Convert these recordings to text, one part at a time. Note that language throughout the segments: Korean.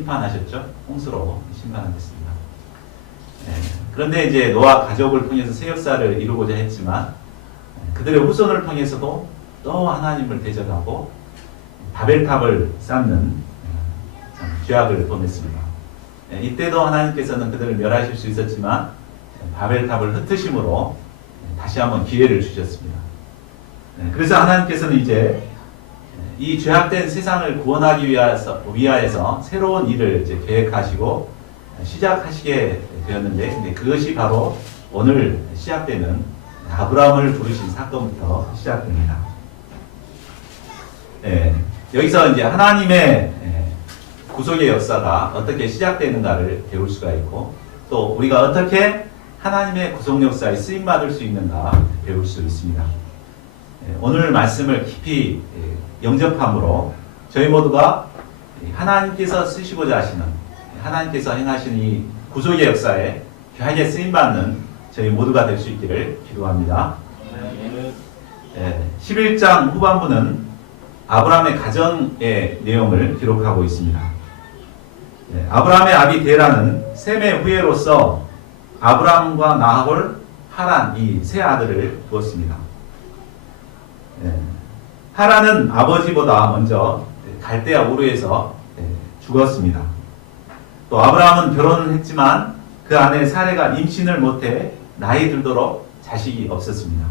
심판하셨죠. 홍수로 심판하셨습니다. 그런데 이제 노아 가족을 통해서 새 역사를 이루고자 했지만 그들의 후손을 통해서도 또 하나님을 대적하고 바벨탑을 쌓는 죄악을 범했습니다. 이때도 하나님께서는 그들을 멸하실 수 있었지만 바벨탑을 흩으심으로 다시 한번 기회를 주셨습니다. 그래서 하나님께서는 이제 이 죄악된 세상을 구원하기 위하여서 새로운 일을 이제 계획하시고 시작하시게 되었는데, 근데 그것이 바로 오늘 시작되는 아브라함을 부르신 사건부터 시작됩니다. 여기서 이제 하나님의 구속의 역사가 어떻게 시작되는가를 배울 수가 있고, 또 우리가 어떻게 하나님의 구속 역사에 쓰임 받을 수 있는가 배울 수 있습니다. 오늘 말씀을 깊이 영접함으로 저희 모두가 하나님께서 쓰시고자 하시는, 하나님께서 행하시는 이 구속의 역사에 귀하게 쓰임 받는 저희 모두가 될 수 있기를 기도합니다. 11장 후반부는 아브라함의 가정의 내용을 기록하고 있습니다. 아브라함의 아비 데라는 셈의 후예로서 아브라함과 나홀, 하란 이 세 아들을 두었습니다. 하란은 아버지보다 먼저 갈대아 우르에서 죽었습니다. 또 아브라함은 결혼을 했지만 그 아내 사레가 임신을 못해 나이 들도록 자식이 없었습니다.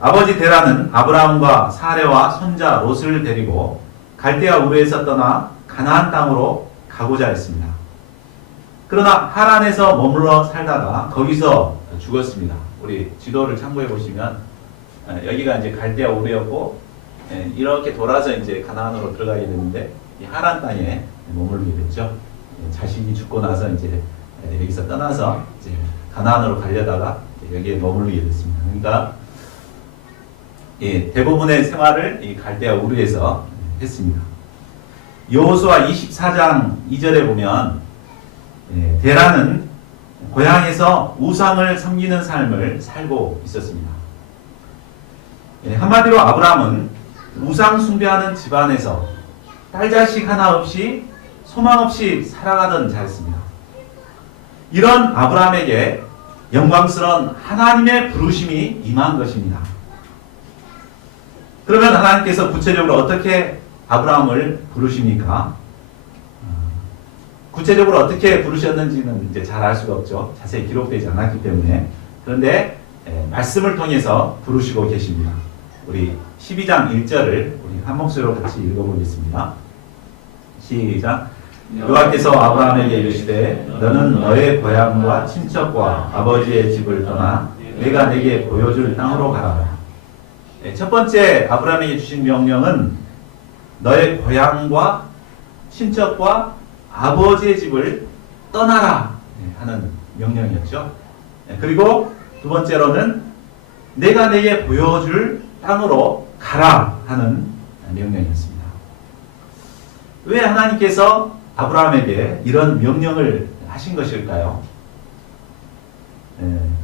아버지 데라는 아브라함과 사레와 손자 롯을 데리고 갈대아 우르에서 떠나 가나안 땅으로 가고자 했습니다. 그러나 하란에서 머물러 살다가 거기서 죽었습니다. 우리 지도를 참고해 보시면 여기가 이제 갈대아 우르였고 이렇게 돌아서 이제 가나안으로 들어가게 되는데 이 하란 땅에 머물게 됐죠. 자식이 죽고 나서 이제 여기서 떠나서 이제 가나안으로 가려다가 여기에 머물게 됐습니다. 그러니까 대부분의 생활을 이 갈대아 우르에서 했습니다. 여호수아 24장 2절에 보면 데라는 고향에서 우상을 섬기는 삶을 살고 있었습니다. 한마디로 아브라함은 우상 숭배하는 집안에서 딸자식 하나 없이 소망 없이 살아가던 자였습니다. 이런 아브라함에게 영광스러운 하나님의 부르심이 임한 것입니다. 그러면 하나님께서 구체적으로 어떻게 아브라함을 부르십니까? 구체적으로 어떻게 부르셨는지는 이제 잘 알 수가 없죠. 자세히 기록되지 않았기 때문에. 그런데 말씀을 통해서 부르시고 계십니다. 우리 12장 1절을 우리 한 목소리로 같이 읽어보겠습니다. 시작. 여호와께서 아브라함에게 이르시되 너는 너의 고향과 친척과 아버지의 집을 떠나 내가 내게 보여줄 땅으로 가라. 첫 번째 아브라함에게 주신 명령은 너의 고향과 친척과 아버지의 집을 떠나라 하는 명령이었죠. 그리고 두 번째로는 내가 내게 보여줄 땅으로 가라 하는 명령이었습니다. 왜 하나님께서 아브라함에게 이런 명령을 하신 것일까요?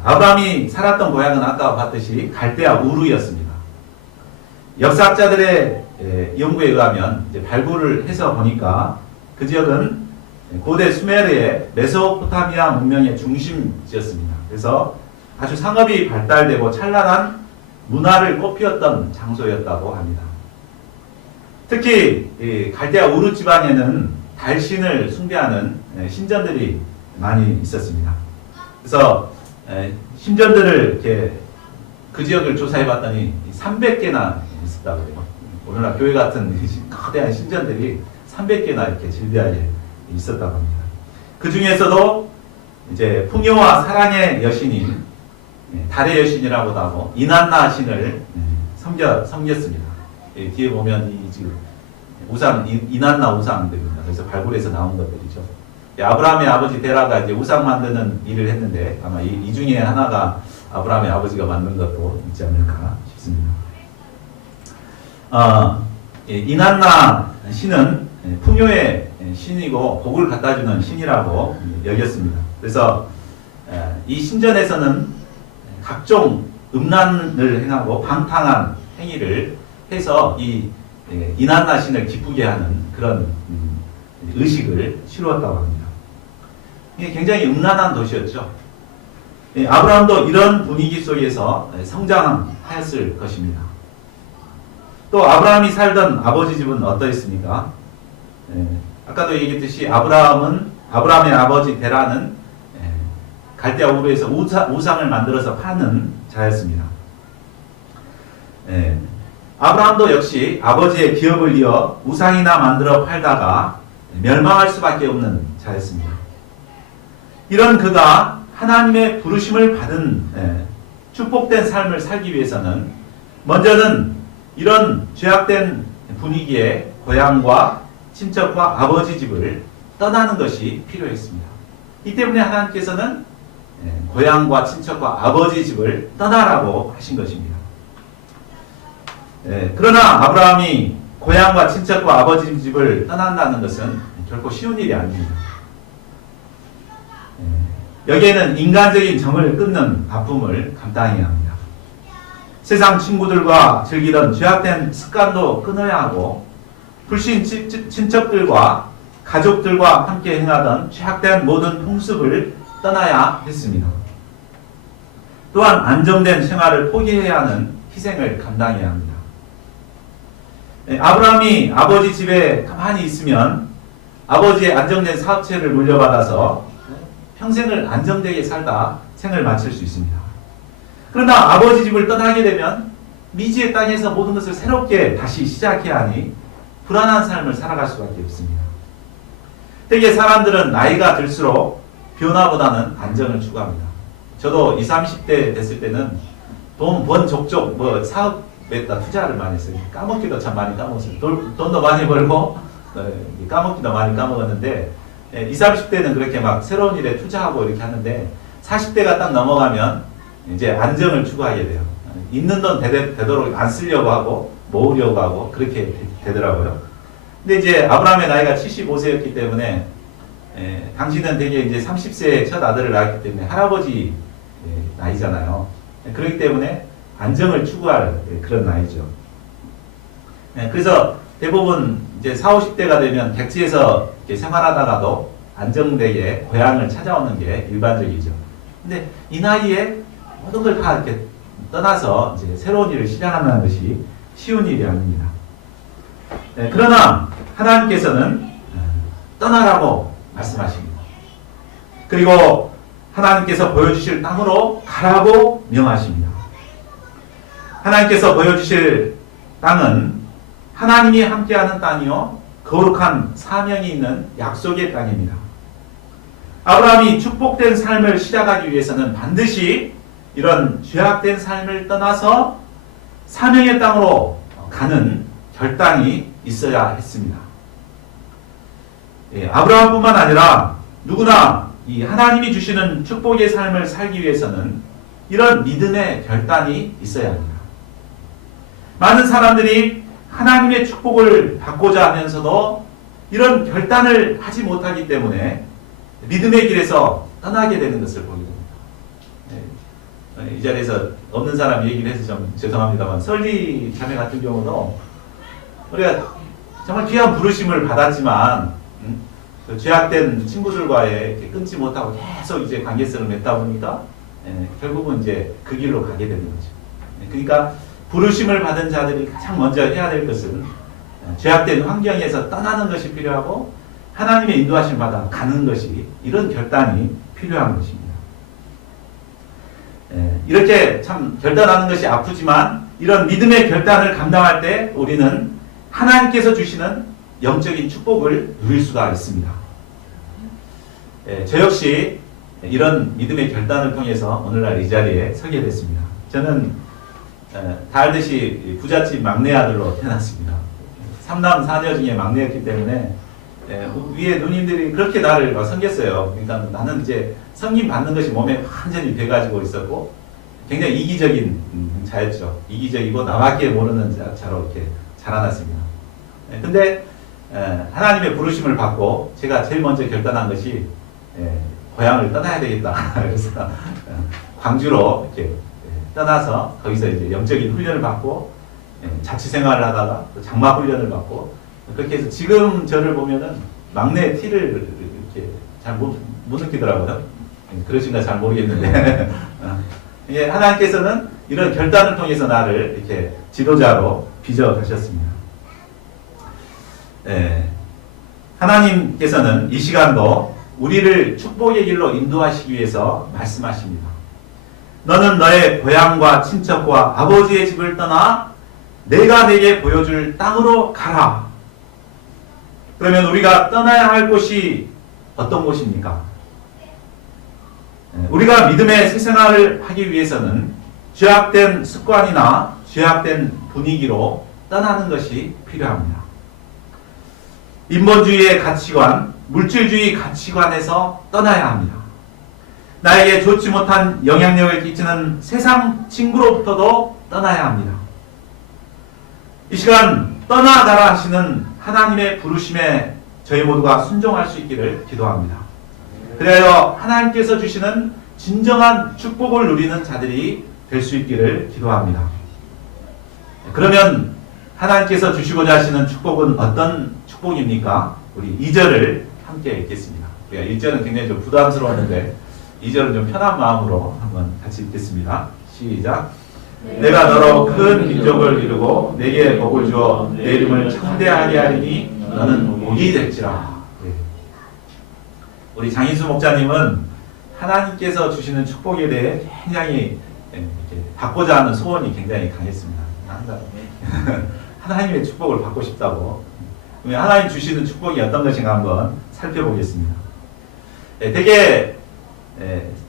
아브라함이 살았던 고향은 아까 봤듯이 갈대아 우르였습니다. 역사학자들의 연구에 의하면 이제 발굴을 해서 보니까 그 지역은 고대 수메르의 메소포타미아 문명의 중심지였습니다. 그래서 아주 상업이 발달되고 찬란한 문화를 꽃피웠던 장소였다고 합니다. 특히 이 갈대아 우르 지방에는 달신을 숭배하는 신전들이 많이 있었습니다. 그래서 신전들을 이렇게 그 지역을 조사해 봤더니 300개나 있었다고 해요. 오늘날 교회 같은 거대한 신전들이 300개나 이렇게 질비하게 있었다고 합니다. 그 중에서도 이제 풍요와 사랑의 여신인 달의 여신이라고도 하고 이난나 신을 섬겼습니다. 뒤에 보면 이 지금 우상 이난나 우상들입니다. 그래서 발굴해서 나온 것들이죠. 아브라함의 아버지 데라가 이제 우상 만드는 일을 했는데 아마 이 중에 하나가 아브라함의 아버지가 만든 것도 있지 않을까 싶습니다. 이난나 신은 풍요의 신이고 복을 갖다주는 신이라고 여겼습니다. 그래서 이 신전에서는 각종 음란을 행하고 방탕한 행위를 해서 이 이난나 신을 기쁘게 하는 그런 의식을 치루었다고 합니다. 이게 굉장히 음란한 도시였죠. 아브라함도 이런 분위기 속에서 성장하였을 것입니다. 또 아브라함이 살던 아버지 집은 어떠했습니까? 아까도 얘기했듯이 아브라함의 아버지 데라는 갈대아 우르에서 우상을 만들어서 파는 자였습니다. 아브라함도 역시 아버지의 기업을 이어 우상이나 만들어 팔다가 멸망할 수밖에 없는 자였습니다. 이런 그가 하나님의 부르심을 받은 축복된 삶을 살기 위해서는 먼저는 이런 죄악된 분위기에 고향과 친척과 아버지 집을 떠나는 것이 필요했습니다. 이 때문에 하나님께서는 고향과 친척과 아버지 집을 떠나라고 하신 것입니다. 그러나 아브라함이 고향과 친척과 아버지 집을 떠난다는 것은 결코 쉬운 일이 아닙니다. 여기에는 인간적인 정을 끊는 아픔을 감당해야 합니다. 세상 친구들과 즐기던 죄악된 습관도 끊어야 하고 불신 친척들과 가족들과 함께 행하던 죄악된 모든 풍습을 떠나야 했습니다. 또한 안정된 생활을 포기해야 하는 희생을 감당해야 합니다. 아브라함이 아버지 집에 가만히 있으면 아버지의 안정된 사업체를 물려받아서 평생을 안정되게 살다 생을 마칠 수 있습니다. 그러나 아버지 집을 떠나게 되면 미지의 땅에서 모든 것을 새롭게 다시 시작해야 하니 불안한 삶을 살아갈 수밖에 없습니다. 대개 사람들은 나이가 들수록 변화보다는 안정을 추구합니다. 저도 20, 30대 됐을 때는 돈 번 족족 사업에다 투자를 많이 했어요. 까먹기도 참 많이 까먹었어요. 돈도 많이 벌고 까먹기도 많이 까먹었는데 20, 30대는 그렇게 막 새로운 일에 투자하고 이렇게 하는데 40대가 딱 넘어가면 이제 안정을 추구하게 돼요. 있는 돈 되도록 안 쓰려고 하고 모으려고 하고 그렇게 되더라고요. 근데 이제 아브라함의 나이가 75세였기 때문에 당신은 되게 이제 30세에 첫 아들을 낳았기 때문에 할아버지 나이잖아요. 그렇기 때문에 안정을 추구할 그런 나이죠. 그래서 대부분 이제 40, 50대가 되면 객지에서 생활하다가도 안정되게 고향을 찾아오는 게 일반적이죠. 근데 이 나이에 모든 걸 다 이렇게 떠나서 이제 새로운 일을 시작한다는 것이 쉬운 일이 아닙니다. 그러나 하나님께서는 떠나라고 말씀하십니다. 그리고 하나님께서 보여주실 땅으로 가라고 명하십니다. 하나님께서 보여주실 땅은 하나님이 함께하는 땅이요 거룩한 사명이 있는 약속의 땅입니다. 아브라함이 축복된 삶을 시작하기 위해서는 반드시 이런 죄악된 삶을 떠나서 사명의 땅으로 가는 결단이 있어야 했습니다. 아브라함뿐만 아니라 누구나 이 하나님이 주시는 축복의 삶을 살기 위해서는 이런 믿음의 결단이 있어야 합니다. 많은 사람들이 하나님의 축복을 받고자 하면서도 이런 결단을 하지 못하기 때문에 믿음의 길에서 떠나게 되는 것을 보게 됩니다. 이 자리에서 없는 사람 얘기를 해서 좀 죄송합니다만 설리 자매 같은 경우도 우리가 정말 귀한 부르심을 받았지만 죄악된 친구들과의 이렇게 끊지 못하고 계속 이제 관계성을 맺다 보니까 결국은 이제 그 길로 가게 되는 거죠. 그러니까 부르심을 받은 자들이 가장 먼저 해야 될 것은 죄악된 환경에서 떠나는 것이 필요하고 하나님의 인도하심 받아 가는 것이 이런 결단이 필요한 것입니다. 이렇게 참 결단하는 것이 아프지만 이런 믿음의 결단을 감당할 때 우리는 하나님께서 주시는 영적인 축복을 누릴 수가 있습니다. 저 역시 이런 믿음의 결단을 통해서 오늘날 이 자리에 서게 됐습니다. 저는 다 알듯이 부잣집 막내 아들로 태어났습니다. 3남 4녀 중에 막내였기 때문에 위에 누님들이 그렇게 나를 섬겼어요. 그러니까 나는 이제 섬김 받는 것이 몸에 완전히 배가지고 있었고 굉장히 이기적인 자였죠. 이기적이고 나밖에 모르는 자로 이렇게 자라났습니다. 근데 하나님의 부르심을 받고 제가 제일 먼저 결단한 것이 고향을 떠나야 되겠다. 그래서 광주로 이렇게 떠나서 거기서 이제 영적인 훈련을 받고 자취 생활을 하다가 또 장막 훈련을 받고 그렇게 해서 지금 저를 보면은 막내 티를 이렇게 잘 못 느끼더라고요. 그러신가 잘 모르겠는데 예, 하나님께서는 이런 결단을 통해서 나를 이렇게 지도자로 빚어 가셨습니다. 예, 하나님께서는 이 시간도 우리를 축복의 길로 인도하시기 위해서 말씀하십니다. 너는 너의 고향과 친척과 아버지의 집을 떠나 내가 내게 보여줄 땅으로 가라. 그러면 우리가 떠나야 할 곳이 어떤 곳입니까? 우리가 믿음의 새 생활을 하기 위해서는 죄악된 습관이나 죄악된 분위기로 떠나는 것이 필요합니다. 인본주의의 가치관, 물질주의 가치관에서 떠나야 합니다. 나에게 좋지 못한 영향력을 끼치는 세상 친구로부터도 떠나야 합니다. 이 시간 떠나가라 하시는 하나님의 부르심에 저희 모두가 순종할 수 있기를 기도합니다. 그래야 하나님께서 주시는 진정한 축복을 누리는 자들이 될 수 있기를 기도합니다. 그러면 하나님께서 주시고자 하시는 축복은 어떤 축복입니까? 우리 2절을 함께 읽겠습니다. 우리가 1절은 굉장히 좀 부담스러웠는데 2절은 좀 편한 마음으로 한번 같이 읽겠습니다. 시작. 내가 너로 큰 민족을 이루고 내게 복을 주어 내 이름을 창대하게 하리니 너는 복이 될지라. 네. 우리 장인수 목자님은 하나님께서 주시는 축복에 대해 굉장히 이렇게 받고자 하는 소원이 굉장히 강했습니다. 항상 하나님의 축복을 받고 싶다고. 하나님 주시는 축복이 어떤 것인가 한번 살펴보겠습니다. 네, 되게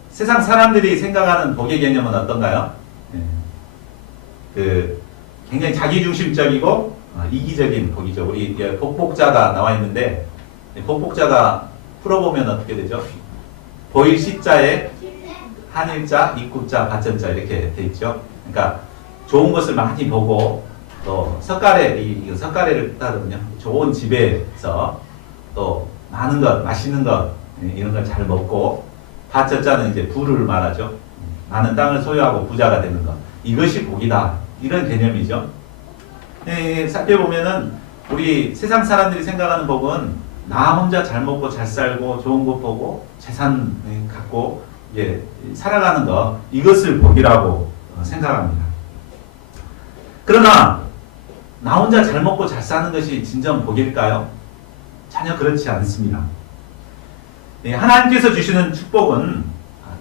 세상 사람들이 생각하는 복의 개념은 어떤가요? 굉장히 자기중심적이고 이기적인 복이죠. 우리 복복자가 나와 있는데 복복자가 풀어보면 어떻게 되죠? 보일 시자에 한일자, 입구자, 받점자 이렇게 돼 있죠. 그러니까 좋은 것을 많이 보고 또 석가래를 따르거든요. 좋은 집에서 또 많은 것, 맛있는 것 이런 걸 잘 먹고 받점자는 이제 부를 말하죠. 많은 땅을 소유하고 부자가 되는 것. 이것이 복이다. 이런 개념이죠. 살펴보면은 우리 세상 사람들이 생각하는 복은 나 혼자 잘 먹고 잘 살고 좋은 것 보고 재산 갖고 살아가는 것, 이것을 복이라고 생각합니다. 그러나 나 혼자 잘 먹고 잘 사는 것이 진정 복일까요? 전혀 그렇지 않습니다. 하나님께서 주시는 축복은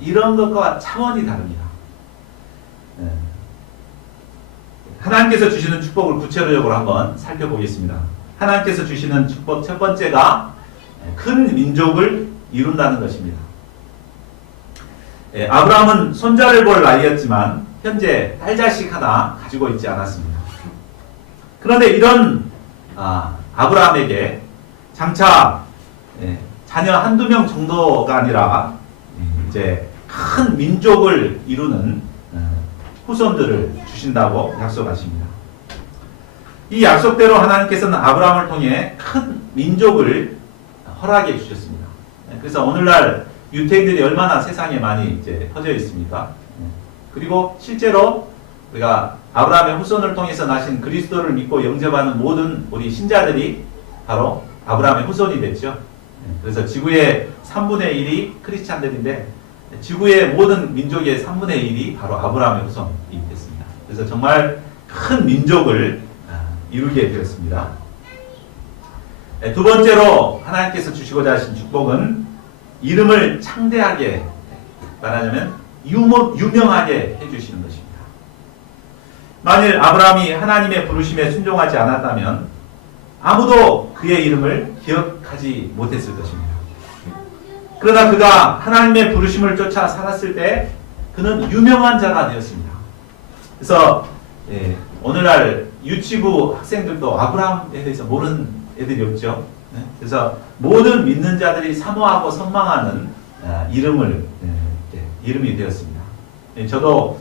이런 것과 차원이 다릅니다. 하나님께서 주시는 축복을 구체적으로 한번 살펴보겠습니다. 하나님께서 주시는 축복 첫 번째가 큰 민족을 이룬다는 것입니다. 아브라함은 손자를 볼 나이였지만 현재 딸자식 하나 가지고 있지 않았습니다. 그런데 이런 아브라함에게 장차 자녀 한두 명 정도가 아니라 이제 큰 민족을 이루는 후손들을 주신다고 약속하십니다. 이 약속대로 하나님께서는 아브라함을 통해 큰 민족을 허락해 주셨습니다. 그래서 오늘날 유태인들이 얼마나 세상에 많이 이제 퍼져 있습니까? 그리고 실제로 우리가 아브라함의 후손을 통해서 나신 그리스도를 믿고 영접하는 모든 우리 신자들이 바로 아브라함의 후손이 됐죠. 그래서 지구의 3분의 1이 크리스찬들인데 지구의 모든 민족의 3분의 1이 바로 아브라함의 후손이 됐습니다. 그래서 정말 큰 민족을 이루게 되었습니다. 두 번째로 하나님께서 주시고자 하신 축복은 이름을 창대하게, 말하자면 유명하게 해주시는 것입니다. 만일 아브라함이 하나님의 부르심에 순종하지 않았다면 아무도 그의 이름을 기억하지 못했을 것입니다. 그러나 그가 하나님의 부르심을 쫓아 살았을 때 그는 유명한 자가 되었습니다. 그래서 오늘날 유치부 학생들도 아브라함에 대해서 모르는 애들이 없죠. 그래서 모든 믿는 자들이 사모하고 선망하는 이름이 되었습니다. 저도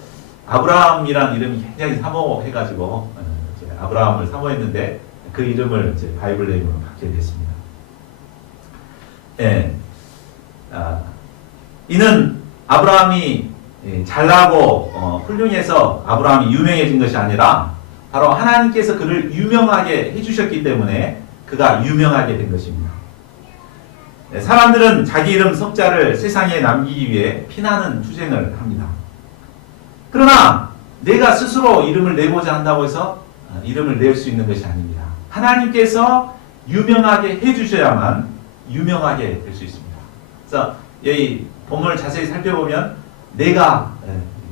아브라함이란 이름이 굉장히 사모해가지고 아브라함을 사모했는데 그 이름을 이제 바이블 네임으로 받게 됐습니다. 이는 아브라함이 잘나고 훌륭해서 아브라함이 유명해진 것이 아니라 바로 하나님께서 그를 유명하게 해주셨기 때문에 그가 유명하게 된 것입니다. 사람들은 자기 이름 석자를 세상에 남기기 위해 피나는 투쟁을 합니다. 그러나 내가 스스로 이름을 내고자 한다고 해서 이름을 낼 수 있는 것이 아닙니다. 하나님께서 유명하게 해주셔야만 유명하게 될 수 있습니다. 그래서 여기 본문을 자세히 살펴보면 내가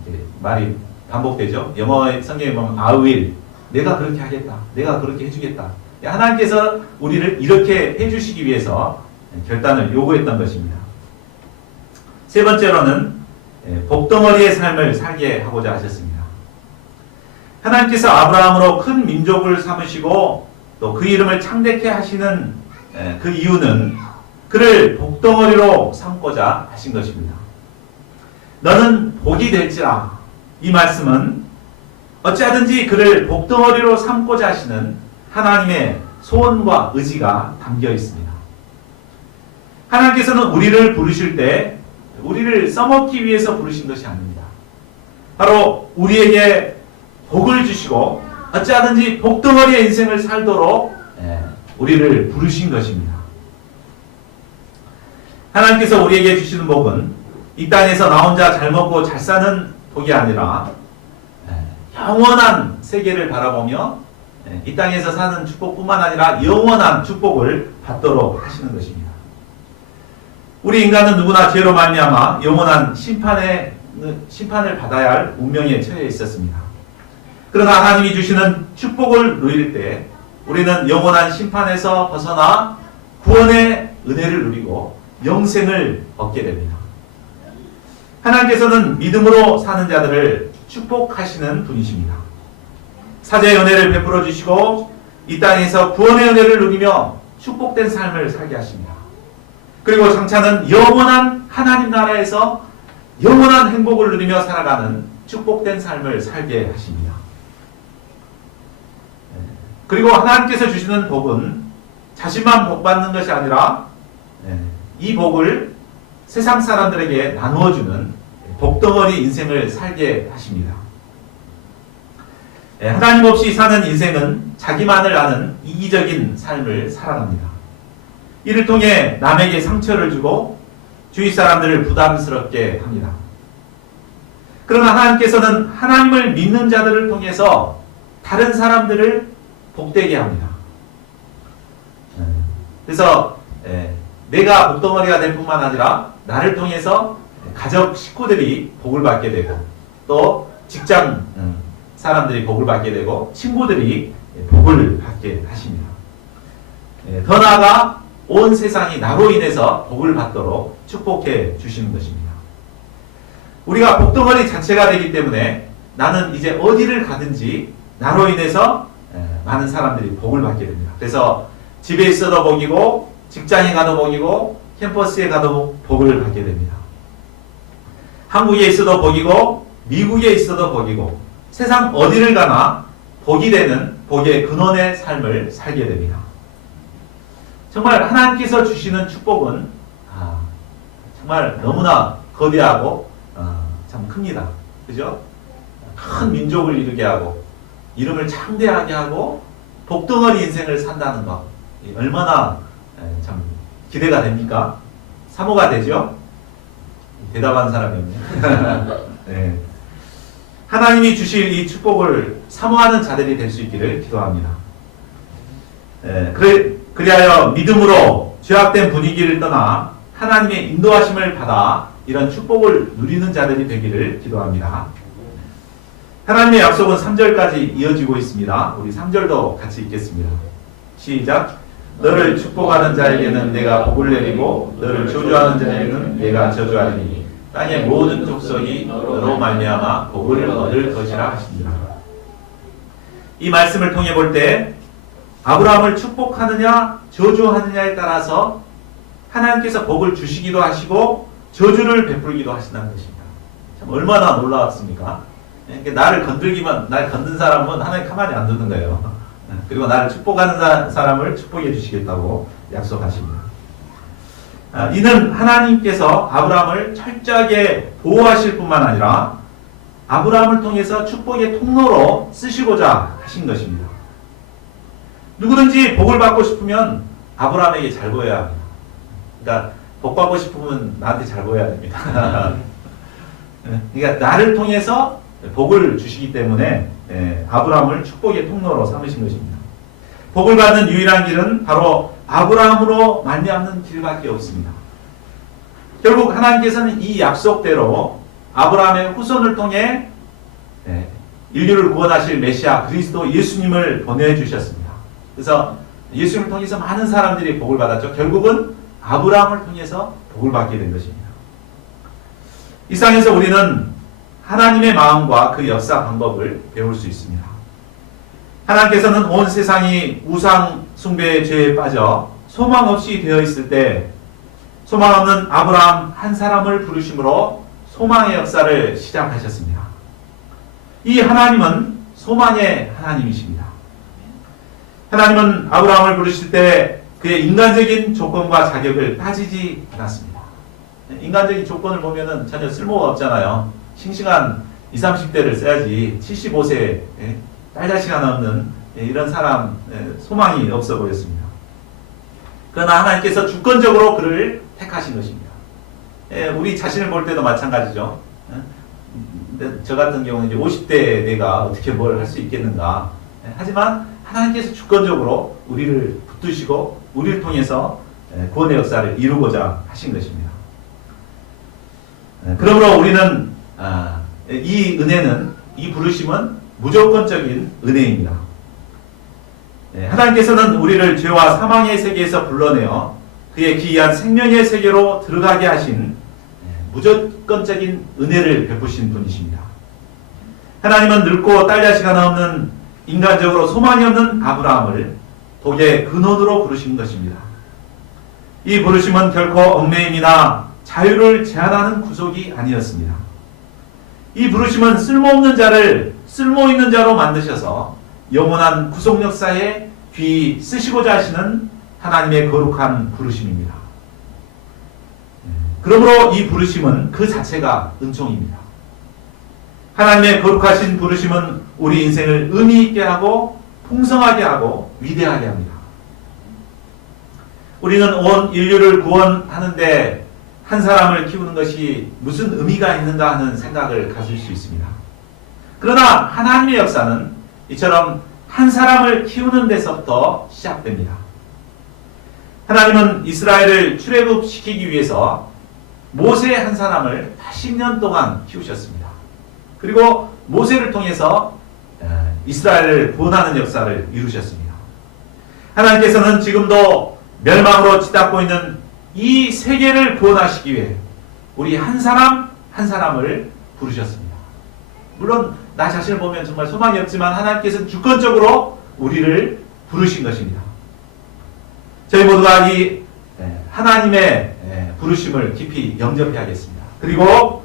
이렇게 말이 반복되죠. 영어 성경에 보면 I will, 내가 그렇게 하겠다, 내가 그렇게 해주겠다. 하나님께서 우리를 이렇게 해주시기 위해서 결단을 요구했던 것입니다. 세 번째로는 복덩어리의 삶을 살게 하고자 하셨습니다. 하나님께서 아브라함으로 큰 민족을 삼으시고 또 그 이름을 창대케 하시는 그 이유는 그를 복덩어리로 삼고자 하신 것입니다. 너는 복이 될지라. 이 말씀은 어찌하든지 그를 복덩어리로 삼고자 하시는 하나님의 소원과 의지가 담겨 있습니다. 하나님께서는 우리를 부르실 때 우리를 써먹기 위해서 부르신 것이 아닙니다. 바로 우리에게 복을 주시고 어찌하든지 복덩어리의 인생을 살도록 우리를 부르신 것입니다. 하나님께서 우리에게 주시는 복은 이 땅에서 나 혼자 잘 먹고 잘 사는 복이 아니라 영원한 세계를 바라보며 이 땅에서 사는 축복뿐만 아니라 영원한 축복을 받도록 하시는 것입니다. 우리 인간은 누구나 죄로 말미암아 영원한 심판을 받아야 할 운명에 처해 있었습니다. 그러나 하나님이 주시는 축복을 누릴 때 우리는 영원한 심판에서 벗어나 구원의 은혜를 누리고 영생을 얻게 됩니다. 하나님께서는 믿음으로 사는 자들을 축복하시는 분이십니다. 사죄의 은혜를 베풀어 주시고 이 땅에서 구원의 은혜를 누리며 축복된 삶을 살게 하십니다. 그리고 장차는 영원한 하나님 나라에서 영원한 행복을 누리며 살아가는 축복된 삶을 살게 하십니다. 그리고 하나님께서 주시는 복은 자신만 복 받는 것이 아니라 이 복을 세상 사람들에게 나누어주는 복덩어리 인생을 살게 하십니다. 하나님 없이 사는 인생은 자기만을 아는 이기적인 삶을 살아갑니다. 이를 통해 남에게 상처를 주고 주위 사람들을 부담스럽게 합니다. 그러나 하나님께서는 하나님을 믿는 자들을 통해서 다른 사람들을 복되게 합니다. 그래서 내가 복덩어리가 될 뿐만 아니라 나를 통해서 가족 식구들이 복을 받게 되고 또 직장 사람들이 복을 받게 되고 친구들이 복을 받게 하십니다. 더 나아가 온 세상이 나로 인해서 복을 받도록 축복해 주시는 것입니다. 우리가 복덩어리 자체가 되기 때문에 나는 이제 어디를 가든지 나로 인해서 많은 사람들이 복을 받게 됩니다. 그래서 집에 있어도 복이고 직장에 가도 복이고 캠퍼스에 가도 복을 받게 됩니다. 한국에 있어도 복이고 미국에 있어도 복이고 세상 어디를 가나 복이 되는 복의 근원의 삶을 살게 됩니다. 정말 하나님께서 주시는 축복은 정말 너무나 거대하고 참 큽니다. 그죠? 큰 민족을 이루게 하고 이름을 창대하게 하고 복덩어리 인생을 산다는 것 얼마나 참 기대가 됩니까? 사모가 되죠? 대답한 사람이 없네요. 네. 하나님이 주실 이 축복을 사모하는 자들이 될 수 있기를 기도합니다. 그리하여 믿음으로 죄악된 분위기를 떠나 하나님의 인도하심을 받아 이런 축복을 누리는 자들이 되기를 기도합니다. 하나님의 약속은 3절까지 이어지고 있습니다. 우리 3절도 같이 읽겠습니다. 시작. 너를 축복하는 자에게는 내가 복을 내리고 너를 저주하는 자에게는 내가 저주하리니 땅의 모든 족속이 너로 말미암아 복을 얻을 것이라 하시니라. 이 말씀을 통해 볼 때 아브라함을 축복하느냐 저주하느냐에 따라서 하나님께서 복을 주시기도 하시고 저주를 베풀기도 하신다는 것입니다. 참 얼마나 놀라웠습니까? 나를 건들기만, 날 건든 사람은 하나님 가만히 안 두는 거예요. 그리고 나를 축복하는 사람을 축복해 주시겠다고 약속하십니다. 이는 하나님께서 아브라함을 철저하게 보호하실 뿐만 아니라 아브라함을 통해서 축복의 통로로 쓰시고자 하신 것입니다. 누구든지 복을 받고 싶으면 아브라함에게 잘 보여야 합니다. 그러니까 복 받고 싶으면 나한테 잘 보여야 됩니다. 그러니까 나를 통해서 복을 주시기 때문에 아브라함을 축복의 통로로 삼으신 것입니다. 복을 받는 유일한 길은 바로 아브라함으로 말미암는 길밖에 없습니다. 결국 하나님께서는 이 약속대로 아브라함의 후손을 통해 인류를 구원하실 메시아 그리스도 예수님을 보내주셨습니다. 그래서 예수님을 통해서 많은 사람들이 복을 받았죠. 결국은 아브라함을 통해서 복을 받게 된 것입니다. 이 상에서 우리는 하나님의 마음과 그 역사 방법을 배울 수 있습니다. 하나님께서는 온 세상이 우상 숭배의 죄에 빠져 소망 없이 되어 있을 때 소망 없는 아브라함 한 사람을 부르심으로 소망의 역사를 시작하셨습니다. 이 하나님은 소망의 하나님이십니다. 하나님은 아브라함을 부르실 때 그의 인간적인 조건과 자격을 따지지 않았습니다. 인간적인 조건을 보면은 전혀 쓸모가 없잖아요. 싱싱한 20, 30대를 써야지 75세 딸 자식 하나 없는 이런 사람 소망이 없어 보였습니다. 그러나 하나님께서 주권적으로 그를 택하신 것입니다. 우리 자신을 볼 때도 마찬가지죠. 저 같은 경우는 이제 50대 내가 어떻게 뭘 할 수 있겠는가. 하지만 하나님께서 주권적으로 우리를 붙드시고 우리를 통해서 구원의 역사를 이루고자 하신 것입니다. 그러므로 우리는 이 은혜는, 이 부르심은 무조건적인 은혜입니다. 하나님께서는 우리를 죄와 사망의 세계에서 불러내어 그의 기이한 생명의 세계로 들어가게 하신 무조건적인 은혜를 베푸신 분이십니다. 하나님은 늙고 딸 자식 하나 없는 인간적으로 소망이 없는 아브라함을 복의 근원으로 부르신 것입니다. 이 부르심은 결코 얽매임이나 자유를 제한하는 구속이 아니었습니다. 이 부르심은 쓸모없는 자를 쓸모있는 자로 만드셔서 영원한 구속 역사에 귀히 쓰시고자 하시는 하나님의 거룩한 부르심입니다. 그러므로 이 부르심은 그 자체가 은총입니다. 하나님의 거룩하신 부르심은 우리 인생을 의미 있게 하고 풍성하게 하고 위대하게 합니다. 우리는 온 인류를 구원하는데 한 사람을 키우는 것이 무슨 의미가 있는가 하는 생각을 가질 수 있습니다. 그러나 하나님의 역사는 이처럼 한 사람을 키우는 데서부터 시작됩니다. 하나님은 이스라엘을 출애굽시키기 위해서 모세 한 사람을 80년 동안 키우셨습니다. 그리고 모세를 통해서 이스라엘을 구원하는 역사를 이루셨습니다. 하나님께서는 지금도 멸망으로 치닫고 있는 이 세계를 구원하시기 위해 우리 한 사람 한 사람을 부르셨습니다. 물론 나 자신을 보면 정말 소망이 없지만 하나님께서는 주권적으로 우리를 부르신 것입니다. 저희 모두가 이 하나님의 부르심을 깊이 영접해야겠습니다. 그리고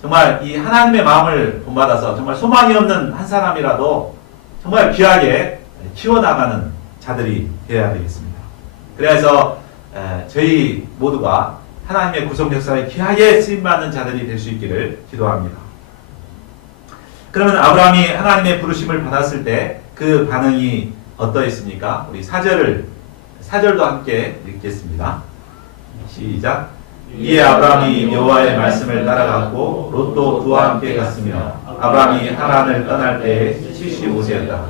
정말 이 하나님의 마음을 본받아서 정말 소망이 없는 한 사람이라도 정말 귀하게 키워나가는 자들이 되어야 되겠습니다. 그래서 저희 모두가 하나님의 구속 역사에 귀하게 쓰임받는 자들이 될 수 있기를 기도합니다. 그러면 아브라함이 하나님의 부르심을 받았을 때 그 반응이 어떠했습니까? 우리 4절도 함께 읽겠습니다. 시작. 이에 아브라함이 여호와의 말씀을 따라갔고 롯도 그와 함께 갔으며 아브라함이 하란을 떠날 때에 75세였다.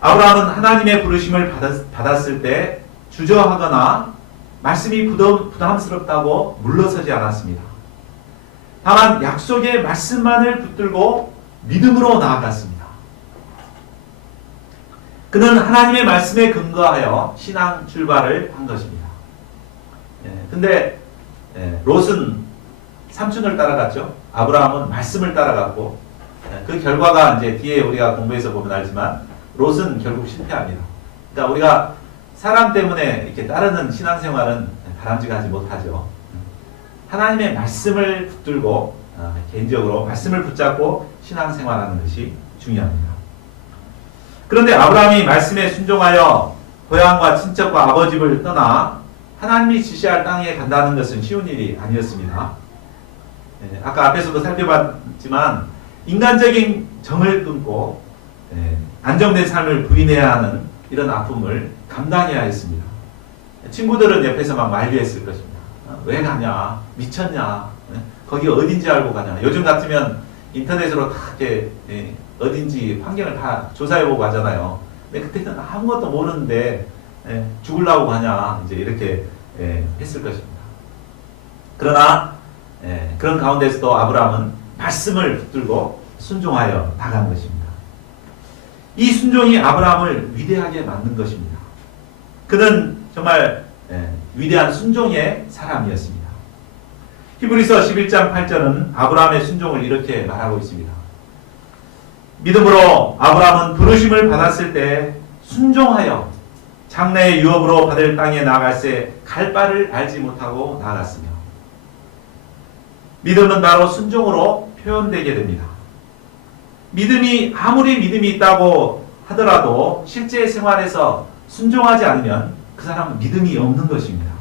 아브라함은 하나님의 부르심을 받았을 때 주저하거나 말씀이 부담스럽다고 물러서지 않았습니다. 다만 약속의 말씀만을 붙들고 믿음으로 나아갔습니다. 그는 하나님의 말씀에 근거하여 신앙 출발을 한 것입니다. 근데 롯은 삼촌을 따라갔죠. 아브라함은 말씀을 따라갔고 그 결과가 이제 뒤에 우리가 공부해서 보면 알지만 롯은 결국 실패합니다. 그러니까 우리가 사람 때문에 이렇게 따르는 신앙생활은 바람직하지 못하죠. 하나님의 말씀을 붙들고 개인적으로 말씀을 붙잡고 신앙생활하는 것이 중요합니다. 그런데 아브라함이 말씀에 순종하여 고향과 친척과 아버지를 떠나 하나님이 지시할 땅에 간다는 것은 쉬운 일이 아니었습니다. 아까 앞에서도 살펴봤지만 인간적인 정을 끊고 안정된 삶을 부인해야 하는 이런 아픔을 감당해야 했습니다. 친구들은 옆에서 막 만류했을 것입니다. 왜 가냐? 미쳤냐? 거기 어딘지 알고 가냐? 요즘 같으면 인터넷으로 다 이렇게 어딘지 환경을 다 조사해보고 가잖아요. 근데 그때는 아무것도 모르는데 죽으려고 가냐? 이제 이렇게 했을 것입니다. 그러나 그런 가운데서도 아브라함은 말씀을 붙들고 순종하여 나간 것입니다. 이 순종이 아브라함을 위대하게 만든 것입니다. 그는 정말 위대한 순종의 사람이었습니다. 히브리서 11장 8절은 아브라함의 순종을 이렇게 말하고 있습니다. 믿음으로 아브라함은 부르심을 받았을 때 순종하여 장래의 유업으로 받을 땅에 나아갈새 갈 바를 알지 못하고 나아갔으며, 믿음은 바로 순종으로 표현되게 됩니다. 믿음이 아무리 믿음이 있다고 하더라도 실제 생활에서 순종하지 않으면 그 사람은 믿음이 없는 것입니다.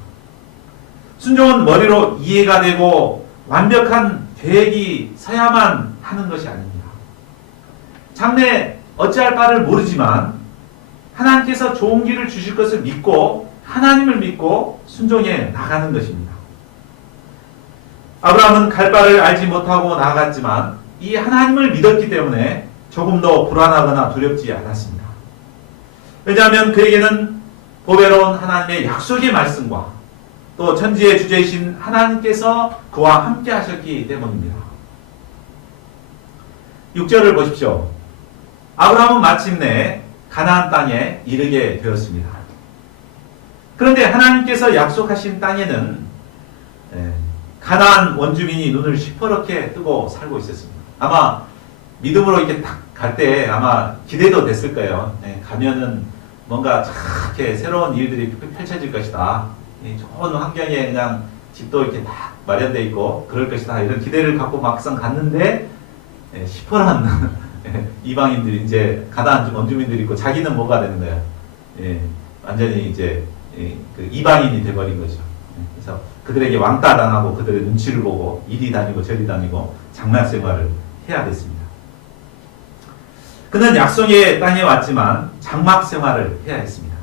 순종은 머리로 이해가 되고 완벽한 계획이 서야만 하는 것이 아닙니다. 장래 어찌할 바를 모르지만 하나님께서 좋은 길을 주실 것을 믿고 하나님을 믿고 순종해 나가는 것입니다. 아브라함은 갈 바를 알지 못하고 나아갔지만 이 하나님을 믿었기 때문에 조금도 불안하거나 두렵지 않았습니다. 왜냐하면 그에게는 보배로운 하나님의 약속의 말씀과 또 천지의 주제이신 하나님께서 그와 함께 하셨기 때문입니다. 6절을 보십시오. 아브라함은 마침내 가나안 땅에 이르게 되었습니다. 그런데 하나님께서 약속하신 땅에는 가나안 원주민이 눈을 시퍼렇게 뜨고 살고 있었습니다. 아마 믿음으로 이렇게 딱 갈 때 아마 기대도 됐을 거예요. 가면은 뭔가 이렇게 새로운 일들이 펼쳐질 것이다. 좋은 환경에 그냥 집도 이렇게 딱 마련되어 있고 그럴 것이다. 이런 기대를 갖고 막상 갔는데 시퍼런 이방인들이 이제 가나안 원주민들이 있고 자기는 뭐가 되는 거예요? 완전히 이제 그 이방인이 돼버린 거죠. 그래서 그들에게 왕따 당하고 그들의 눈치를 보고 이리 다니고 저리 다니고 장막 생활을 해야 됐습니다. 그는 약속의 땅에 왔지만 장막 생활을 해야 했습니다.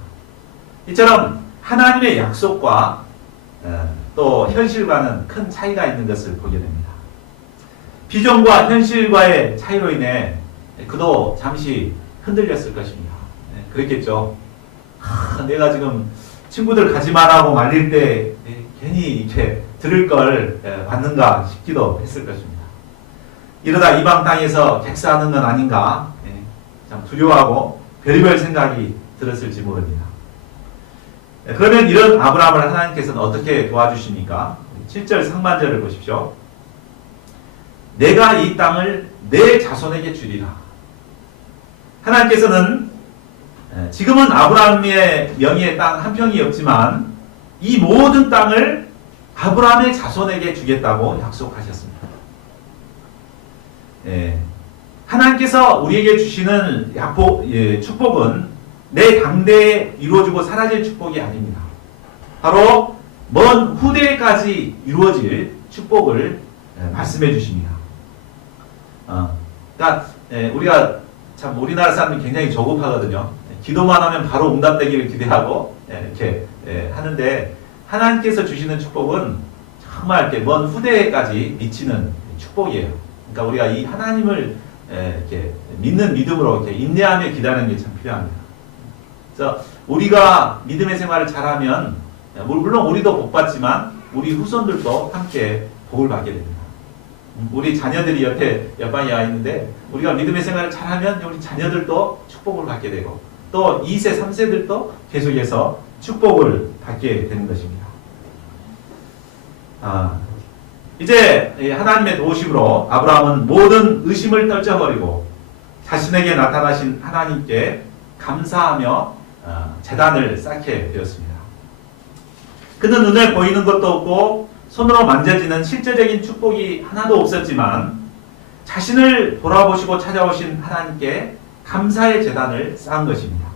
이처럼 하나님의 약속과 또 현실과는 큰 차이가 있는 것을 보게 됩니다. 비전과 현실과의 차이로 인해 그도 잠시 흔들렸을 것입니다. 그랬겠죠. 내가 지금 친구들 가지 마라고 말릴 때 괜히 이렇게 들을 걸 받는가 싶기도 했을 것입니다. 이러다 이방 땅에서 객사하는 건 아닌가 참 두려워하고 별의별 생각이 들었을지 모릅니다. 그러면 이런 아브라함을 하나님께서는 어떻게 도와주십니까? 7절 상반절을 보십시오. 내가 이 땅을 내 자손에게 주리라. 하나님께서는 지금은 아브라함의 명의의 땅 한 평이 없지만 이 모든 땅을 아브라함의 자손에게 주겠다고 약속하셨습니다. 하나님께서 우리에게 주시는 축복은 내 당대에 이루어지고 사라질 축복이 아닙니다. 바로 먼 후대까지 이루어질 축복을 말씀해 주십니다. 그러니까 우리가 참 우리나라 사람들이 굉장히 조급하거든요. 기도만 하면 바로 응답되기를 기대하고 이렇게 하는데 하나님께서 주시는 축복은 정말 이렇게 먼 후대까지 미치는 축복이에요. 그러니까 우리가 이 하나님을 이렇게 믿는 믿음으로 이렇게 인내하며 기다리는 게 참 필요합니다. 그래서 우리가 믿음의 생활을 잘하면 물론 우리도 복 받지만 우리 후손들도 함께 복을 받게 됩니다. 우리 자녀들이 옆방에 와 있는데 우리가 믿음의 생활을 잘하면 우리 자녀들도 축복을 받게 되고 또 2세, 3세들도 계속해서 축복을 받게 되는 것입니다. 이제 하나님의 도우심으로 아브라함은 모든 의심을 떨쳐버리고 자신에게 나타나신 하나님께 감사하며 제단을 쌓게 되었습니다. 그는 눈에 보이는 것도 없고 손으로 만져지는 실제적인 축복이 하나도 없었지만 자신을 돌아보시고 찾아오신 하나님께 감사의 제단을 쌓은 것입니다.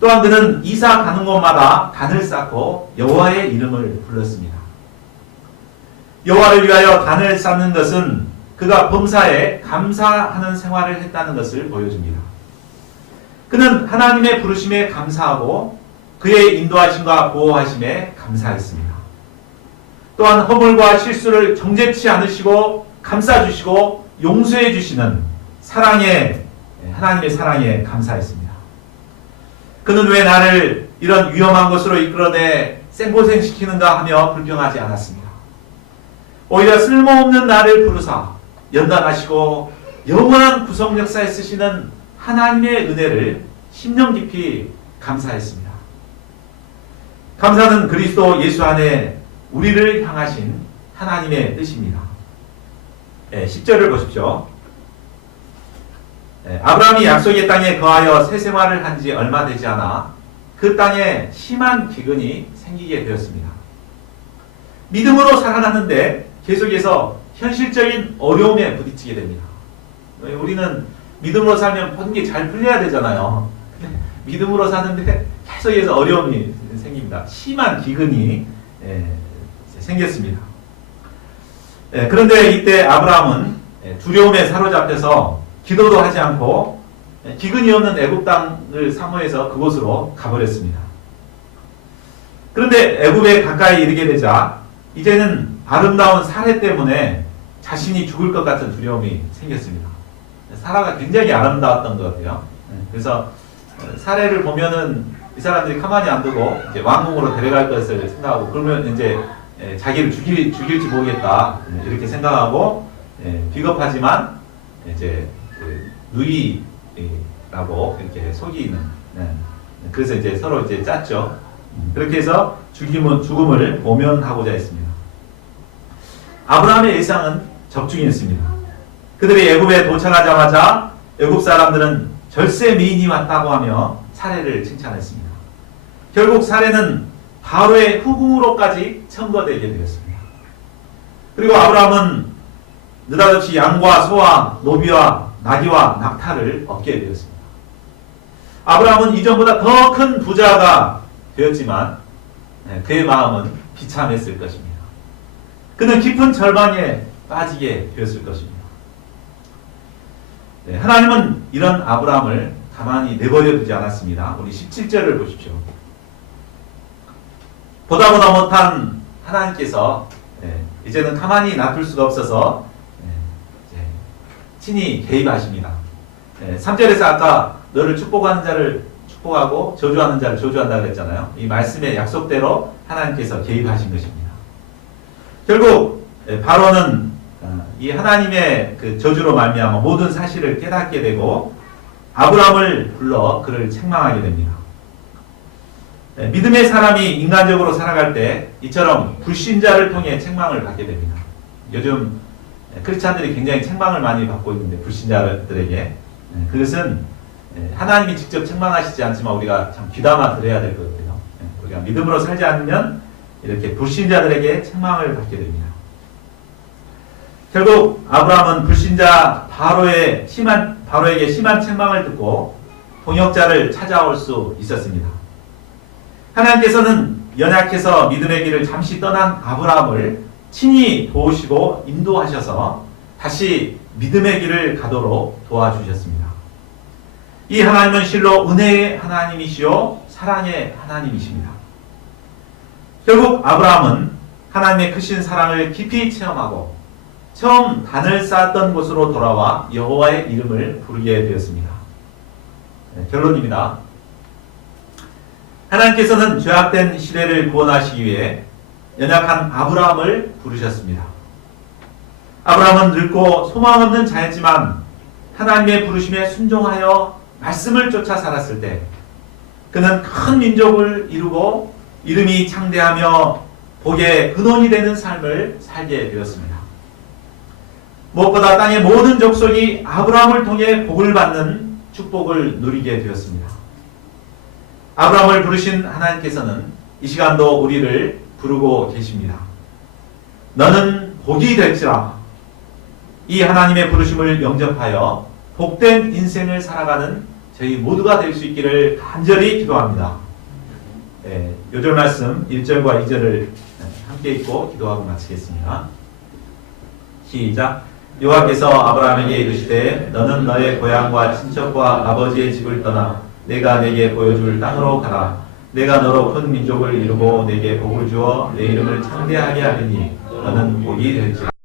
또한 그는 이사 가는 곳마다 단을 쌓고 여호와의 이름을 불렀습니다. 여호와를 위하여 단을 쌓는 것은 그가 범사에 감사하는 생활을 했다는 것을 보여줍니다. 그는 하나님의 부르심에 감사하고 그의 인도하심과 보호하심에 감사했습니다. 또한 허물과 실수를 정죄치 않으시고 감싸주시고 용서해 주시는 하나님의 사랑에 감사했습니다. 그는 왜 나를 이런 위험한 곳으로 이끌어내 생고생시키는가 하며 불평하지 않았습니다. 오히려 쓸모없는 나를 부르사 연단하시고 영원한 구속 역사에 쓰시는 하나님의 은혜를 심령 깊이 감사했습니다. 감사는 그리스도 예수 안에 우리를 향하신 하나님의 뜻입니다. 10절을 보십시오. 아브라함이 약속의 땅에 거하여 새 생활을 한 지 얼마 되지 않아 그 땅에 심한 기근이 생기게 되었습니다. 믿음으로 살아갔는데 계속해서 현실적인 어려움에 부딪히게 됩니다. 우리는 믿음으로 살면 모든 게 잘 풀려야 되잖아요. 믿음으로 사는데 계속해서 어려움이 생깁니다. 심한 기근이 생겼습니다. 그런데 이때 아브라함은 두려움에 사로잡혀서 기도도 하지 않고 기근이 없는 애굽 땅을 사모해서 그곳으로 가버렸습니다. 그런데 애굽에 가까이 이르게 되자 이제는 아름다운 사례 때문에 자신이 죽을 것 같은 두려움이 생겼습니다. 사라가 굉장히 아름다웠던 것 같아요. 그래서 사례를 보면은 이 사람들이 가만히 안 두고 이제 왕궁으로 데려갈 것을 생각하고 그러면 이제 자기를 죽일지 모르겠다 이렇게 생각하고 비겁하지만 이제 누이라고 이렇게 속이는 그래서 이제 서로 이제 짰죠. 그렇게 해서 죽음을 모면하고자 했습니다. 아브라함의 일상은 적중이었습니다. 그들이 애굽에 도착하자마자 애굽 사람들은 절세 미인이 왔다고 하며 사례를 칭찬했습니다. 결국 사례는 바로의 후궁으로까지 청거되게 되었습니다. 그리고 아브라함은 느닷없이 양과 소와 노비와 나귀와 낙타를 얻게 되었습니다. 아브라함은 이전보다 더 큰 부자가 되었지만 그의 마음은 비참했을 것입니다. 그는 깊은 절망에 빠지게 되었을 것입니다. 하나님은 이런 아브라함을 가만히 내버려 두지 않았습니다. 우리 17절을 보십시오. 보다보다 못한 하나님께서 이제는 가만히 놔둘 수가 없어서 친히 개입하십니다. 3절에서 아까 너를 축복하는 자를 축복하고 저주하는 자를 저주한다 그랬잖아요. 이 말씀의 약속대로 하나님께서 개입하신 것입니다. 결국 바로는 이 하나님의 그 저주로 말미암아 모든 사실을 깨닫게 되고 아브라함을 불러 그를 책망하게 됩니다. 믿음의 사람이 인간적으로 살아갈 때 이처럼 불신자를 통해 책망을 받게 됩니다. 요즘 크리스찬들이 굉장히 책망을 많이 받고 있는데 불신자들에게 그것은 하나님이 직접 책망하시지 않지만 우리가 참 귀담아 들어야 될 것 같아요. 우리가 믿음으로 살지 않으면 이렇게 불신자들에게 책망을 받게 됩니다. 결국 아브라함은 불신자 바로에게 심한 책망을 듣고 동역자를 찾아올 수 있었습니다. 하나님께서는 연약해서 믿음의 길을 잠시 떠난 아브라함을 친히 도우시고 인도하셔서 다시 믿음의 길을 가도록 도와주셨습니다. 이 하나님은 실로 은혜의 하나님이시요 사랑의 하나님이십니다. 결국 아브라함은 하나님의 크신 사랑을 깊이 체험하고 처음 단을 쌓았던 곳으로 돌아와 여호와의 이름을 부르게 되었습니다. 결론입니다. 하나님께서는 죄악된 시대를 구원하시기 위해 연약한 아브라함을 부르셨습니다. 아브라함은 늙고 소망 없는 자였지만 하나님의 부르심에 순종하여 말씀을 쫓아 살았을 때 그는 큰 민족을 이루고 이름이 창대하며 복의 근원이 되는 삶을 살게 되었습니다. 무엇보다 땅의 모든 족속이 아브라함을 통해 복을 받는 축복을 누리게 되었습니다. 아브라함을 부르신 하나님께서는 이 시간도 우리를 부르고 계십니다. 너는 복이 될지라. 이 하나님의 부르심을 영접하여 복된 인생을 살아가는 저희 모두가 될 수 있기를 간절히 기도합니다. 요절 말씀 1절과 2절을 함께 읽고 기도하고 마치겠습니다. 시작. 여호와께서 아브라함에게 이르시되 너는 너의 고향과 친척과 아버지의 집을 떠나 내가 내게 보여줄 땅으로 가라. 내가 너로 큰 민족을 이루고 내게 복을 주어 내 이름을 창대하게 하리니 너는 복이 될지라.